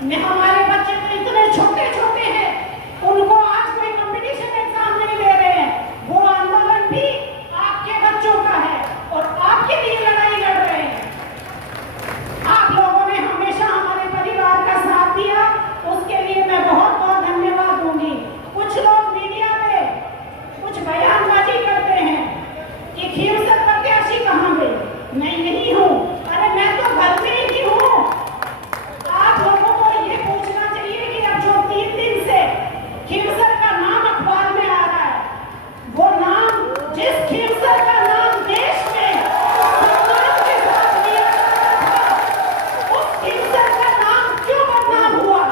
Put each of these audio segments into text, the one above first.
मैं हमारे बच्चे तो इतने छोटे छोटे हैं, उनको आज कोई कंपटीशन एग्जाम नहीं दे रहे हैं। वो आंदोलन भी आपके बच्चों का है और आपके लिए लड़ाई लड़ रहे हैं। आप लोगों ने हमेशा हमारे परिवार का साथ दिया, उसके लिए मैं बहुत बहुत धन्यवाद दूंगी। कुछ लोग मीडिया पे कुछ बयानबाजी करते हैं कि खीरसर प्रत्याशी कहाँ गई, मैं नहीं हूँ। अरे मैं तो घर में ही हूँ। आप लोगों को ये पूछना चाहिए कि अब जो 3 दिन से खीरसर का नाम अखबार में आ रहा है, वो नाम जिस खीरसर का नाम देश में सम्मान के साथ लिया जाता था, उस खीरसर का नाम क्यों बदनाम हुआ?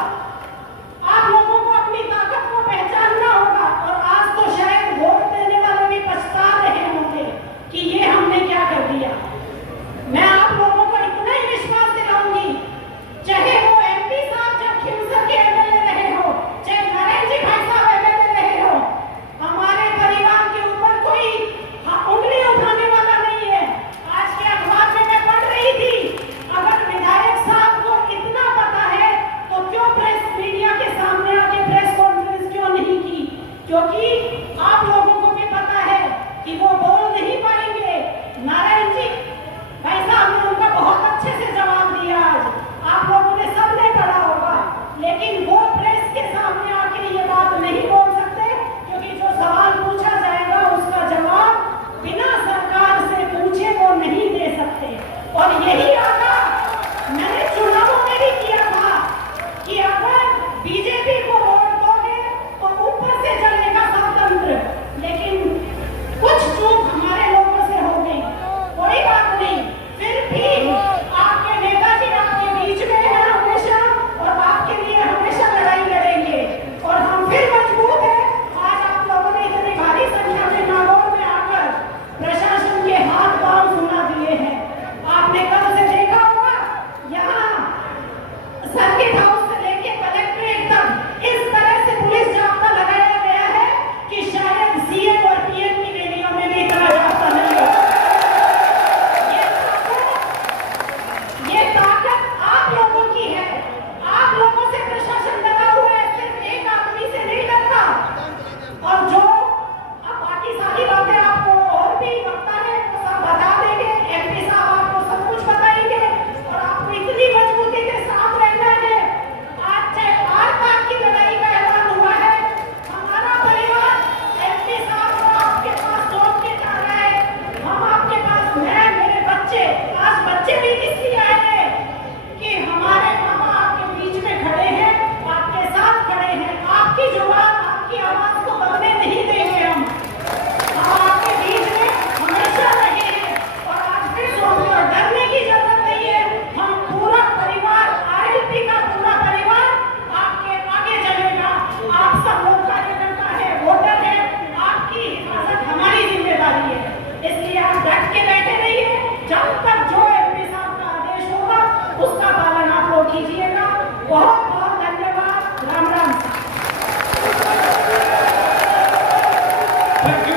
आप लोगों को अपनी ताकत को पहचानना होगा। और आज तो शायद वोट देने वाले भी पछता रहे होंगे कि ये हमने क्या कर दिया। मैं आप लोगों को इतना ही विश्वास दिलाऊंगी, चाहे वो एमपी साहब जब खीरसर के एमएलए रहे हो, चाहे नरेंद्र जी भाई साहब एमएलए रहे हो, हमारे परिवार के ऊपर कोई उंगली उठाने वाला नहीं है। आज के अखबार में मैं पढ़ रही थी, अगर विधायक साहब को इतना पता है तो क्यों प्रेस मीडिया के सामने आके प्रेस कॉन्फ्रेंस क्यों नहीं की? क्योंकि आप लोगों को भी पता है कि वो बोल नहीं पाएंगे। नारायण जी भाई साहब ने उनका बहुत अच्छे से जवाब दिया। आज आप लोगों ने सबने पढ़ा होगा, लेकिन वो प्रेस के सामने आके ये बात नहीं बोल सकते, क्योंकि जो सवाल पूछा जाएगा उसका जवाब बिना सरकार से पूछे वो नहीं दे सकते। और यही वादा मैंने चुनावों में भी किया था कि अगर बीजेपी को वोट दोगे तो ऊपर से चलेगा स्वतंत्र। लेकिन कुछ चूक हमारे लोगों से हो गई, कोई बात नहीं, फिर भी आपके नेताजी आपके बीच में हैं हमेशा, और आपके लिए हमेशा लड़ाई लड़ेंगे। और हम फिर मजबूत हैं। आज आप लोगों ने इतनी भारी संख्या में नागौर में आकर प्रशासन के हाथ पांव सुना दिए हैं। आपने कल से देखा होगा, यहाँ सर्किट हाउस से लेके कलेक्ट्रेट तक इस तरह से पुलिस जाब्ता लगाया गया है कि शायद सीएम और पीएम की रैलियों में भी इतना जाब्ता नहीं होगा। ये ताकत आप लोगों की है। आप लोगों से प्रशासन लगा हुआ है, सिर्फ एक आदमी से नहीं डरता। और जो अब बाकी सारी बातें आपको और भी पता है वो सब बता देंगे, एमपी साहब आपको सब कुछ बताएंगे। और आपको इतनी मजबूती के साथ रहना है। आज चाहे आर पार की लड़ाई का ऐलान हुआ है, हमारा परिवार एमपी साहब को आपके पास लौट के जा रहा है। हम आपके पास, मैं, मेरे बच्चे, आज बच्चे भी इसलिए आए हैं कि हमारे मामा आपके बीच में खड़े हैं, आपके साथ खड़े हैं। आपकी जुबान, आपकी आवाज को दबने नहीं देंगे हम आपके बीच में हमेशा रहे हैं। और आज फिर सोचने और डरने की जरूरत नहीं है। हम पूरा परिवार, आरएलपी का पूरा परिवार आपके आगे चलेगा। आप सब लोग कार्यकर्ता है, वोटर है, आपकी हिफाजत हमारी जिम्मेदारी है। इसलिए आप डट के बैठे रहिए। जब तक जो एमपी साहब का आदेश होगा उसका पालन आप लोग कीजिएगा। बहुत बहुत धन्यवाद। राम राम। Thank you.